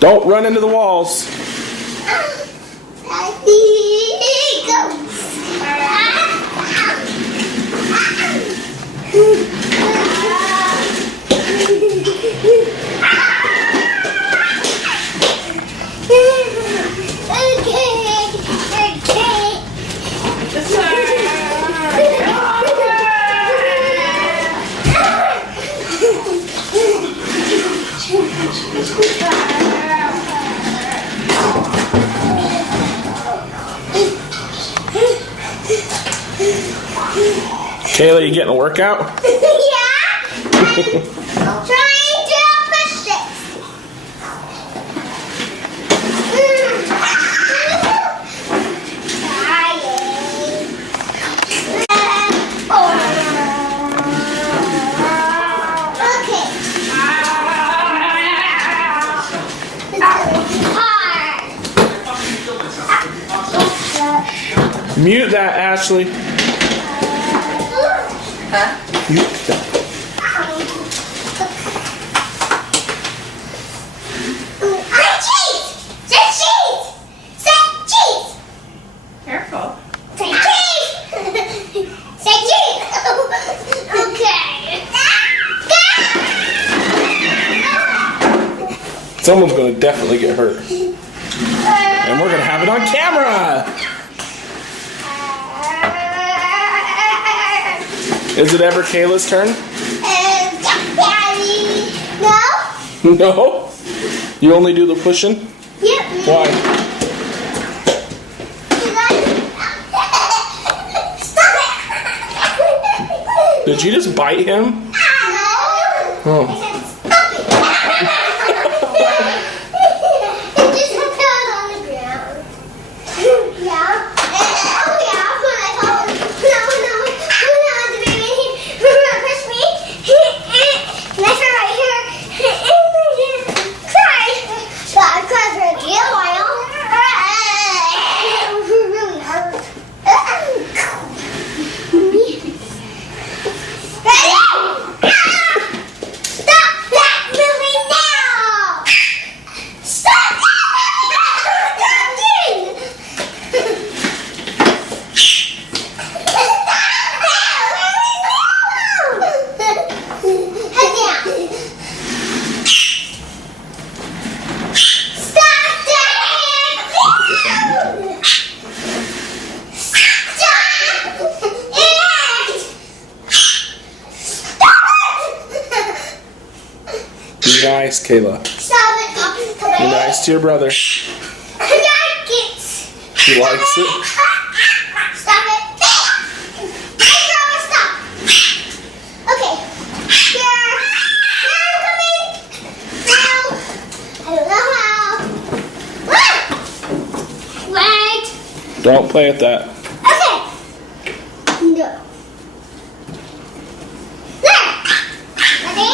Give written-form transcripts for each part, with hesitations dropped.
Don't run into the walls. Kayla, you getting a workout? Yeah. I'm trying to push it. Mute that, Ashley. Huh? Mute that. Careful. Say cheese! Say cheese! Okay. Someone's going to definitely get hurt. And we're going to have it on camera. Is it ever Kayla's turn? Daddy. No? No? You only do the pushing? Yep. Why? Stop it! Did you just bite him? No. Oh. I said stop it. It just fell on the ground. Yeah. Oh yeah. When I told him, no, the baby, he pushed me. And I fell right here. And I cried. But I cried for a little while. It was really hurt. Stop that moving now! Stop Head down. Stop that! Be nice, Kayla. Stop it. Be nice to your brother. I like it. He likes it. Stop it. Stop. Okay. Here. Here, coming. Now. I don't know how. Wait. Don't play at that. Okay. No. There. Ready?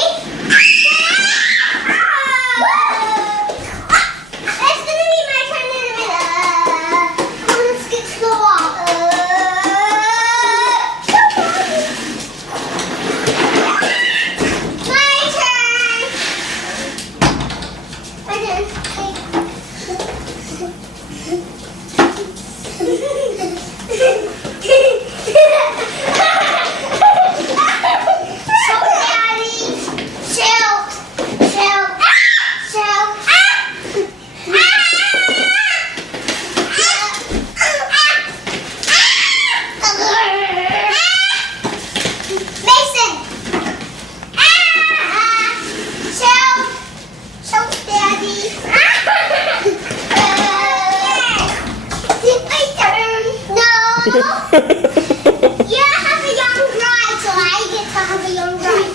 It's gonna be my turn in a minute. Let's get to the wall. My turn. My So, Daddy, chill. Mason. Chill, Daddy. My turn. No. You have a young bride, so I get to have a young bride.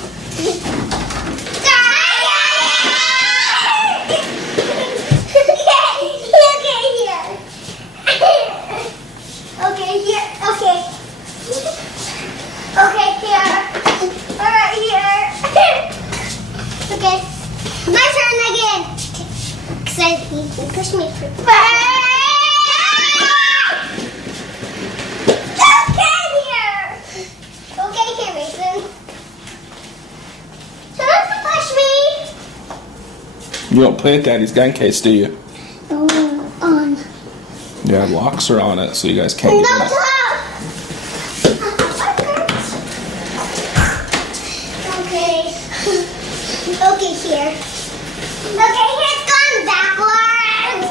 Okay, here. Okay, here. Alright, here. Okay. My turn again. Because he pushed me through. Okay, here, Mason. So don't push me. You don't play with Daddy's gun case, do you? On. Yeah, locks are on it, so you guys can't get in it. Okay. Okay, here. Okay, here's going backwards.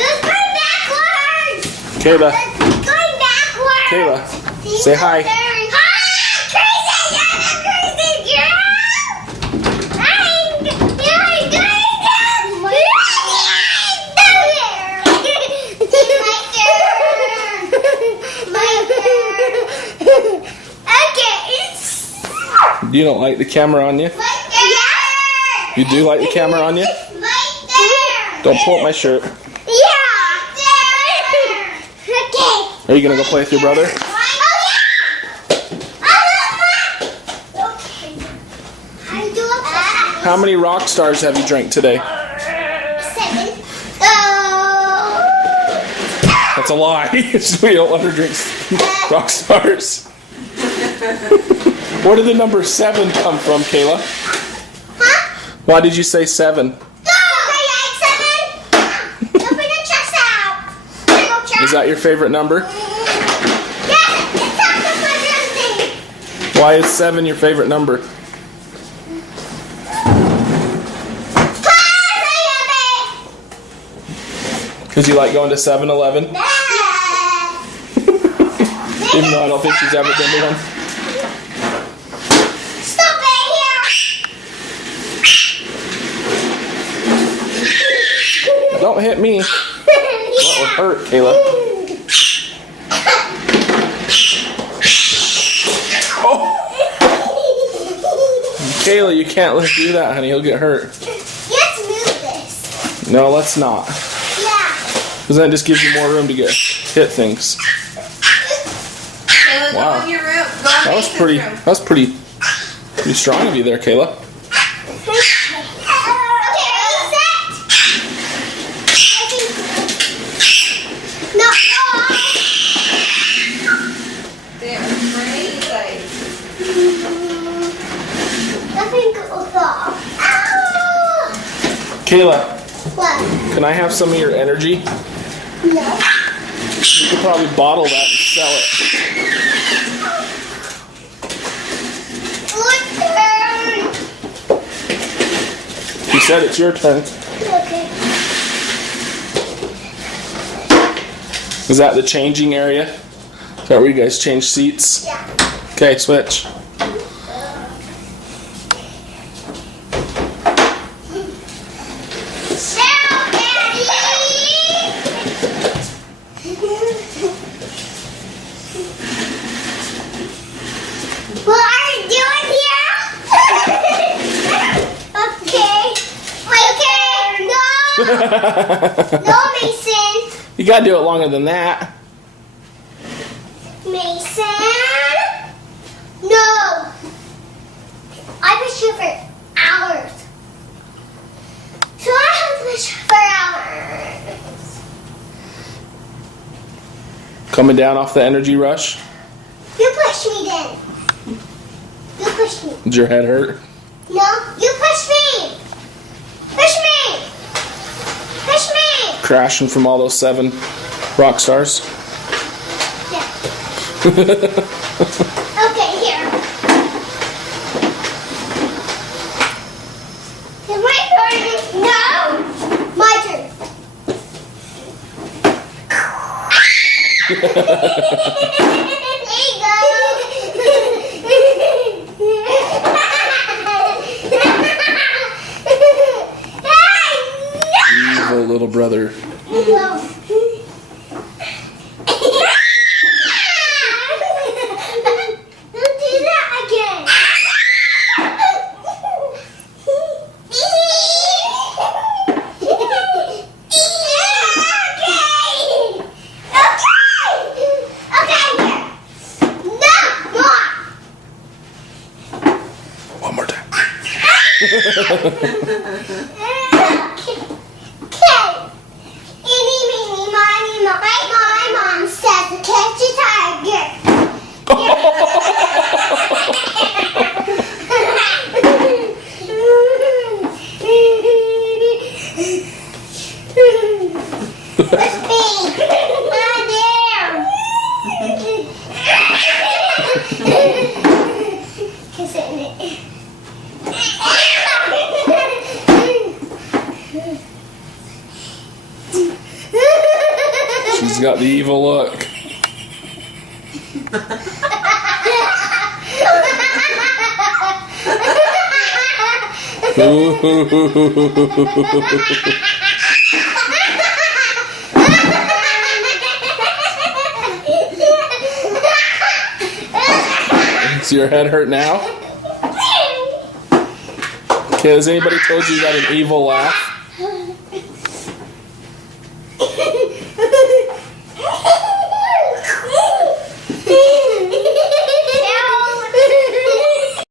It's going backwards. Kayla, It's going backwards. Kayla, say hi. Hi, crazy, you're crazy girl. Hi, You don't like the camera on you? You do like the camera on you? Don't pull up my shirt. Are you gonna go play with your brother? How many rock stars have you drank today? 7. Oh. That's a lie. We don't let her drink rock stars. Where did the number 7 come from, Kayla? Huh? Why did you say 7? Is that your favorite number? Why is 7 your favorite number? Because you like going to 7-Eleven? Even though I don't think she's ever been to one. Stop it here! Don't hit me. That would hurt, Kayla. Oh! Kayla, you can't let her do that, honey. He'll get hurt. Let's move this. No, let's not. Yeah. Because then it just gives you more room to hit things. Kayla, Wow. go in your room. Go in That was pretty. Room. That was pretty strong of you there, Kayla. They are crazy. Kayla, What? can I have some of your energy? No. You could probably bottle that and sell it. You said it's your turn. Okay. Is that the changing area? Is that where you guys change seats? Yeah. Okay, switch. What are you doing here? Okay. No. No, Mason. You gotta do it longer than that. Mason. No. I push you for hours. So I have to push for hours. Coming down off the energy rush. You push me then. You push me. Did your head hurt? No, you push me. Push me. Push me. Crashing from all those 7 rock stars. Yeah. Okay, here. It's my turn. No, my turn. Evil little brother. There you go. Don't do that again. One more time. My mom says to catch a tiger. got the evil look. Does your head hurt now? Okay, has anybody told you you got an evil laugh?